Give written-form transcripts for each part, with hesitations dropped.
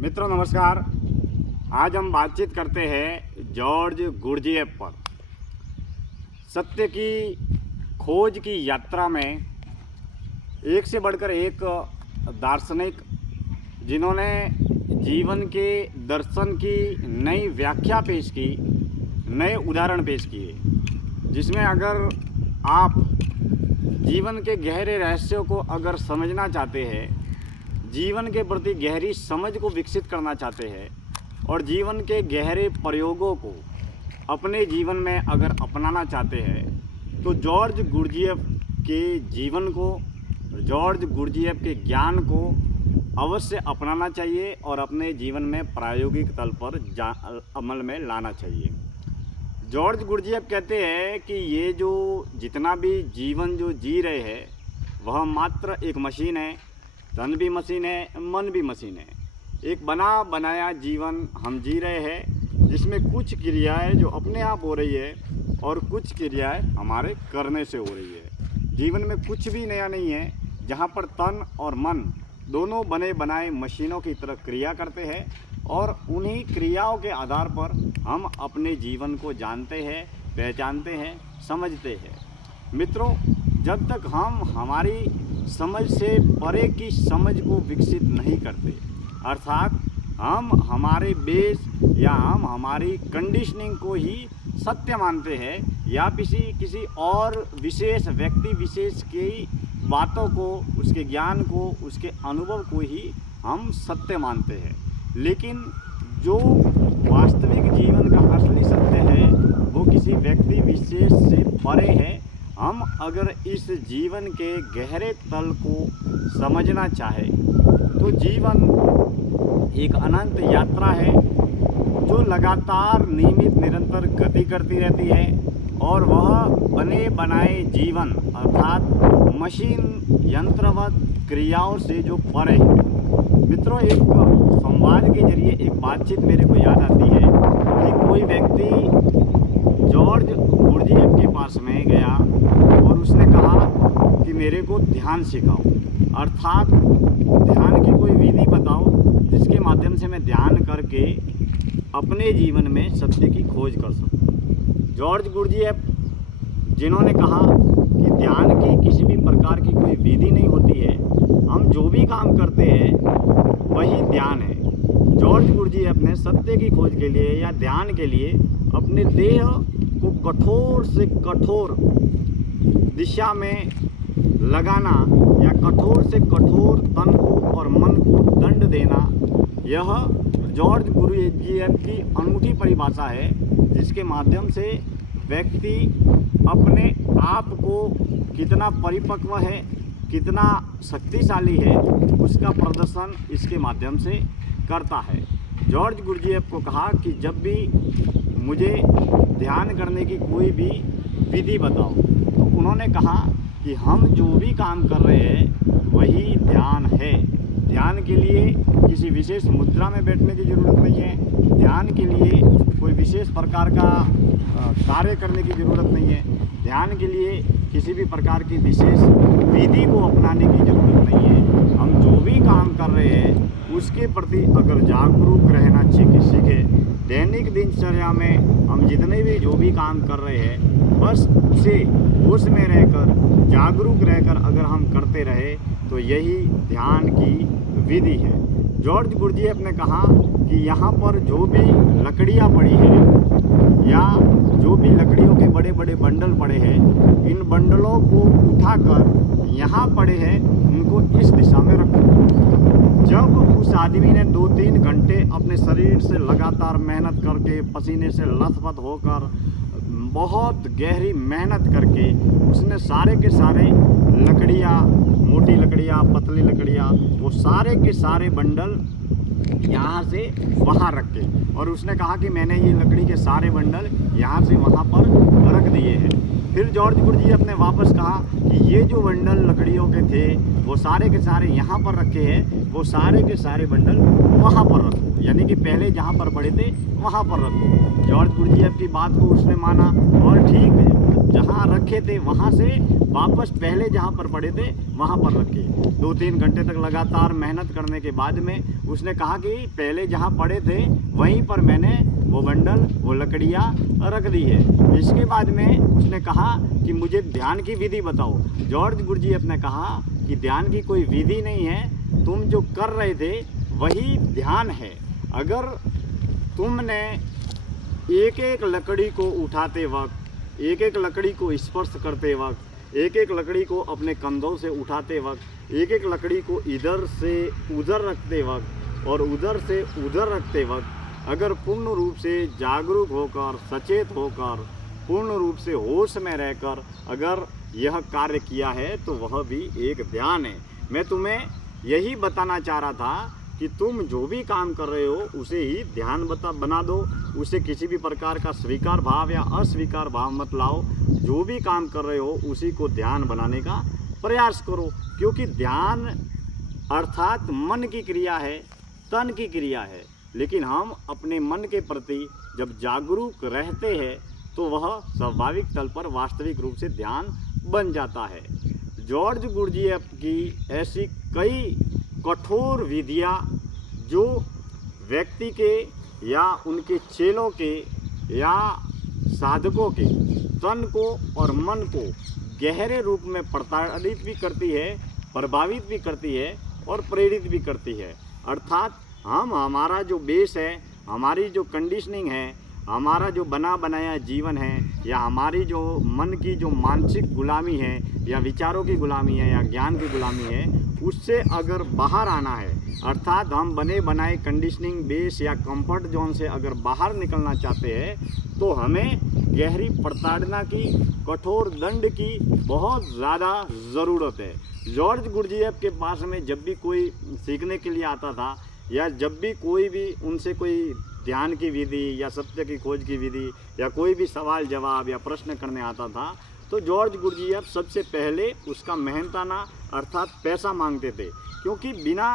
मित्रों नमस्कार। आज हम बातचीत करते हैं जॉर्ज गुरजिएफ पर। सत्य की खोज की यात्रा में एक से बढ़कर एक दार्शनिक जिन्होंने जीवन के दर्शन की नई व्याख्या पेश की, नए उदाहरण पेश किए, जिसमें अगर आप जीवन के गहरे रहस्यों को अगर समझना चाहते हैं, जीवन के प्रति गहरी समझ को विकसित करना चाहते हैं और जीवन के गहरे प्रयोगों को अपने जीवन में अगर अपनाना चाहते हैं तो जॉर्ज गुरजिएफ के जीवन को, जॉर्ज गुरजिएफ के ज्ञान को अवश्य अपनाना चाहिए और अपने जीवन में प्रायोगिक तल पर अमल में लाना चाहिए। जॉर्ज गुरजिएफ कहते हैं कि ये जो जितना भी जीवन जो जी रहे हैं वह मात्र एक मशीन है। तन भी मशीन है, मन भी मशीन है। एक बना बनाया जीवन हम जी रहे हैं जिसमें कुछ क्रियाएं जो अपने आप हो रही है और कुछ क्रियाएं हमारे करने से हो रही है। जीवन में कुछ भी नया नहीं है, जहां पर तन और मन दोनों बने बनाए मशीनों की तरह क्रिया करते हैं और उन्हीं क्रियाओं के आधार पर हम अपने जीवन को जानते हैं, पहचानते हैं, समझते हैं। मित्रों, जब तक हम हमारी समझ से परे की समझ को विकसित नहीं करते, अर्थात हम हमारे बेस या हम हमारी कंडीशनिंग को ही सत्य मानते हैं या किसी और विशेष व्यक्ति विशेष की बातों को, उसके ज्ञान को, उसके अनुभव को ही हम सत्य मानते हैं, लेकिन जो वास्तविक जीवन का असली सत्य है वो किसी व्यक्ति विशेष से परे है। हम अगर इस जीवन के गहरे तल को समझना चाहें तो जीवन एक अनंत यात्रा है जो लगातार नियमित निरंतर गति करती रहती है और वह बने बनाए जीवन अर्थात मशीन यंत्रवत क्रियाओं से जो परे है। मित्रों, एक संवाद के जरिए एक बातचीत मेरे को याद आती है कि कोई व्यक्ति जॉर्ज गुरजिएफ के पास में गया और उसने कहा कि मेरे को ध्यान सिखाओ, अर्थात ध्यान की कोई विधि बताओ जिसके माध्यम से मैं ध्यान करके अपने जीवन में सत्य की खोज कर सकूं। जॉर्ज गुरजिएफ जिन्होंने कहा कि ध्यान की किसी भी प्रकार की कोई विधि नहीं होती है, हम जो भी काम करते हैं वही ध्यान है। जॉर्ज गुरजिएफ ने सत्य की खोज के लिए या ध्यान के लिए अपने देह को कठोर से कठोर दिशा में लगाना या कठोर से कठोर तन को और मन को दंड देना, यह जॉर्ज गुरजिएफ की अनूठी परिभाषा है जिसके माध्यम से व्यक्ति अपने आप को कितना परिपक्व है, कितना शक्तिशाली है, उसका प्रदर्शन इसके माध्यम से करता है। जॉर्ज गुरजिएफ को कहा कि जब भी मुझे ध्यान करने की कोई भी विधि बताओ, तो उन्होंने कहा कि हम जो भी काम कर रहे हैं वही ध्यान है। ध्यान के लिए किसी विशेष मुद्रा में बैठने की ज़रूरत नहीं है, ध्यान के लिए कोई विशेष प्रकार का कार्य करने की ज़रूरत नहीं है, ध्यान के लिए किसी भी प्रकार की विशेष विधि को अपनाने की ज़रूरत नहीं है। हम जो भी काम कर रहे हैं उसके प्रति अगर जागरूक रहना सीखे, दैनिक दिनचर्या में हम जितने भी जो भी काम कर रहे हैं बस उसे होश में रहकर, जागरूक रहकर अगर हम करते रहे तो यही ध्यान की विधि है। जॉर्ज गुरजिएफ ने कहा कि यहाँ पर जो भी लकड़ियाँ पड़ी हैं या जो भी लकड़ियों के बड़े बड़े बंडल पड़े हैं, इन बंडलों को उठाकर यहाँ पड़े हैं उनको इस दिशा में रखो। जब उस आदमी ने 2-3 घंटे अपने शरीर से लगातार मेहनत करके, पसीने से लथपथ होकर, बहुत गहरी मेहनत करके उसने सारे के सारे लकड़ियाँ, मोटी लकड़ियाँ, पतली लकड़ियाँ, वो सारे के सारे बंडल यहाँ से वहाँ रखे और उसने कहा कि मैंने ये लकड़ी के सारे बंडल यहाँ से वहाँ पर रख दिए हैं। फिर जॉर्ज गुरजिएफ ने वापस कहा कि ये जो बंडल लकड़ियों के थे वो सारे के सारे यहाँ पर रखे हैं, वो सारे के सारे बंडल वहाँ पर रखो, यानी कि पहले जहाँ पर पड़े थे वहाँ पर रखो। जॉर्ज गुरजिएफ की बात को उसने माना और ठीक जहाँ रखे थे वहाँ से वापस पहले जहाँ पर पड़े थे वहाँ पर रखे। 2-3 घंटे तक लगातार मेहनत करने के बाद में उसने कहा कि पहले जहाँ पड़े थे वहीं पर मैंने वो बंडल, वो लकड़ियाँ रख दी है। इसके बाद में उसने कहा कि मुझे ध्यान की विधि बताओ। जॉर्ज गुरजीएफ ने कहा कि ध्यान की कोई विधि नहीं है, तुम जो कर रहे थे वही ध्यान है। अगर तुमने एक एक लकड़ी को उठाते वक्त, एक एक लकड़ी को स्पर्श करते वक्त, एक एक लकड़ी को अपने कंधों से उठाते वक्त, एक एक लकड़ी को इधर से उधर रखते वक्त और उधर से उधर रखते वक्त अगर पूर्ण रूप से जागरूक होकर, सचेत होकर, पूर्ण रूप से होश में रहकर अगर यह कार्य किया है तो वह भी एक ध्यान है। मैं तुम्हें यही बताना चाह रहा था कि तुम जो भी काम कर रहे हो उसे ही ध्यान बना दो, उसे किसी भी प्रकार का स्वीकार भाव या अस्वीकार भाव मत लाओ। जो भी काम कर रहे हो उसी को ध्यान बनाने का प्रयास करो, क्योंकि ध्यान अर्थात मन की क्रिया है, तन की क्रिया है। लेकिन हम अपने मन के प्रति जब जागरूक रहते हैं तो वह स्वाभाविक तल पर वास्तविक रूप से ध्यान बन जाता है। जॉर्ज गुरजीएफ की ऐसी कई कठोर विधियाँ जो व्यक्ति के या उनके चेलों के या साधकों के तन को और मन को गहरे रूप में प्रताड़ित भी करती है, प्रभावित भी करती है और प्रेरित भी करती है। अर्थात हमारा जो बेस है, हमारी जो कंडीशनिंग है, हमारा जो बना बनाया जीवन है या हमारी जो मन की जो मानसिक गुलामी है या विचारों की गुलामी है या ज्ञान की गुलामी है, उससे अगर बाहर आना है, अर्थात हम बने बनाए कंडीशनिंग बेस या कंफर्ट जोन से अगर बाहर निकलना चाहते हैं तो हमें गहरी प्रताड़ना की, कठोर दंड की बहुत ज़्यादा ज़रूरत है। जॉर्ज गुरजीएफ के पास में जब भी कोई सीखने के लिए आता था या जब भी कोई भी उनसे कोई ध्यान की विधि या सत्य की खोज की विधि या कोई भी सवाल जवाब या प्रश्न करने आता था तो जॉर्ज गुरजीएफ सबसे पहले उसका मेहनताना अर्थात पैसा मांगते थे, क्योंकि बिना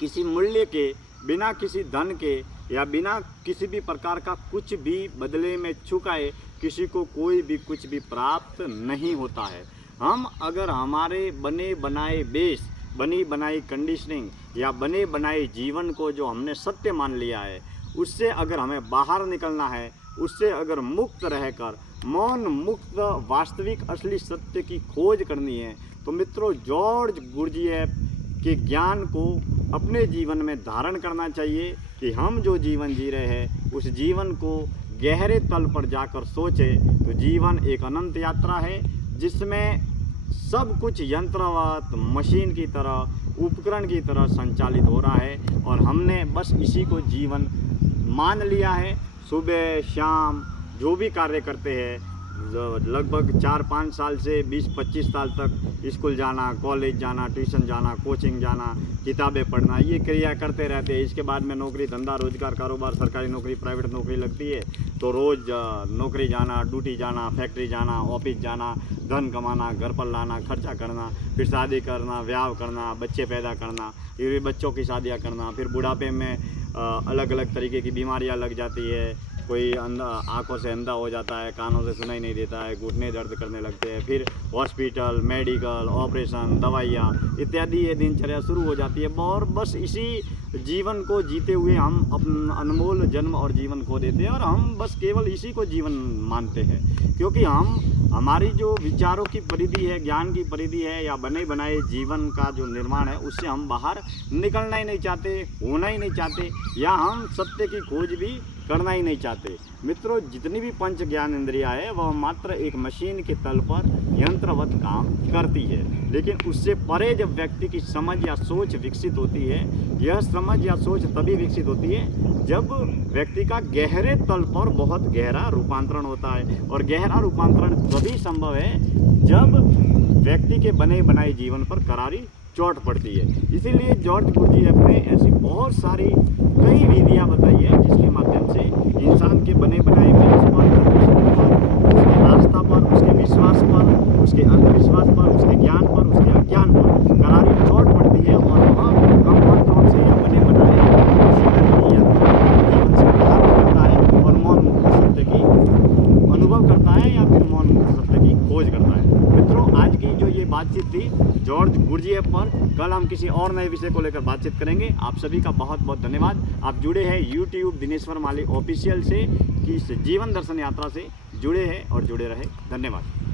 किसी मूल्य के, बिना किसी धन के या बिना किसी भी प्रकार का कुछ भी बदले में चुकाए किसी को कोई भी कुछ भी प्राप्त नहीं होता है। हम अगर हमारे बने बनाए बेस, बनी बनाई कंडीशनिंग या बने बनाए जीवन को जो हमने सत्य मान लिया है उससे अगर हमें बाहर निकलना है, उससे अगर मुक्त रहकर मौन मुक्त वास्तविक असली सत्य की खोज करनी है तो मित्रों जॉर्ज गुरजीएफ के ज्ञान को अपने जीवन में धारण करना चाहिए कि हम जो जीवन जी रहे हैं उस जीवन को गहरे तल पर जाकर सोचें तो जीवन एक अनंत यात्रा है जिसमें सब कुछ यंत्रवत, मशीन की तरह, उपकरण की तरह संचालित हो रहा है और हमने बस इसी को जीवन मान लिया है। सुबह शाम जो भी कार्य करते हैं लगभग 4-5 साल से 20-25 साल तक स्कूल जाना, कॉलेज जाना, ट्यूशन जाना, कोचिंग जाना, किताबें पढ़ना, ये क्रिया करते रहते हैं। इसके बाद में नौकरी, धंधा, रोजगार, कारोबार, सरकारी नौकरी, प्राइवेट नौकरी लगती है तो रोज़ नौकरी जाना, ड्यूटी जाना, फैक्ट्री जाना, ऑफिस जाना, धन कमाना, घर पर लाना, खर्चा करना, फिर शादी करना, ब्याह करना, बच्चे पैदा करना, फिर बच्चों की शादियाँ करना, फिर बुढ़ापे में अलग अलग तरीके की बीमारियाँ लग जाती है। कोई आंखों से अंधा हो जाता है, कानों से सुनाई नहीं देता है, घुटने दर्द करने लगते हैं, फिर हॉस्पिटल, मेडिकल, ऑपरेशन, दवाइयाँ इत्यादि ये दिनचर्या शुरू हो जाती है। और बस इसी जीवन को जीते हुए हम अपना अनमोल जन्म और जीवन खो देते हैं और हम बस केवल इसी को जीवन मानते हैं, क्योंकि हमारी जो विचारों की परिधि है, ज्ञान की परिधि है या बने बनाए जीवन का जो निर्माण है उससे हम बाहर निकलना ही नहीं चाहते, होना ही नहीं चाहते या हम सत्य की खोज भी करना ही नहीं चाहते। मित्रों जितनी भी पंच ज्ञान इंद्रियाँ है वह मात्र एक मशीन के तल पर यंत्रवत काम करती है, लेकिन उससे परे जब व्यक्ति की समझ या सोच विकसित होती है, यह समझ या सोच तभी विकसित होती है जब व्यक्ति का गहरे तल पर बहुत गहरा रूपांतरण होता है। और गहरा रूपांतरण तभी संभव है जब व्यक्ति के बने बनाए जीवन पर करारी चोट पड़ती है। इसीलिए जॉर्ज गुरजीएफ ने ऐसी बहुत सारी कई विधियाँ बताई है जिसके माध्यम से इंसान के बने बनाए बेस पर, उसके आस्था पर, उसके विश्वास पर, उसके अंधविश्वास पर, उसके ज्ञान पर, उसके अज्ञान पर करारी चोट पड़ती है और वह कंफर्ट जोन से या बने बनाए जीवन से बाहर निकलता है और मौन मुक्त सत्य की अनुभव करता है या फिर मौन मुक्त सत्य की खोज करता है। मित्रों कल हम किसी और नए विषय को लेकर बातचीत करेंगे। आप सभी का बहुत बहुत धन्यवाद। आप जुड़े हैं यूट्यूब दिनेश्वर माली ऑफिशियल से कि इस जीवन दर्शन यात्रा से जुड़े हैं और जुड़े रहे। धन्यवाद।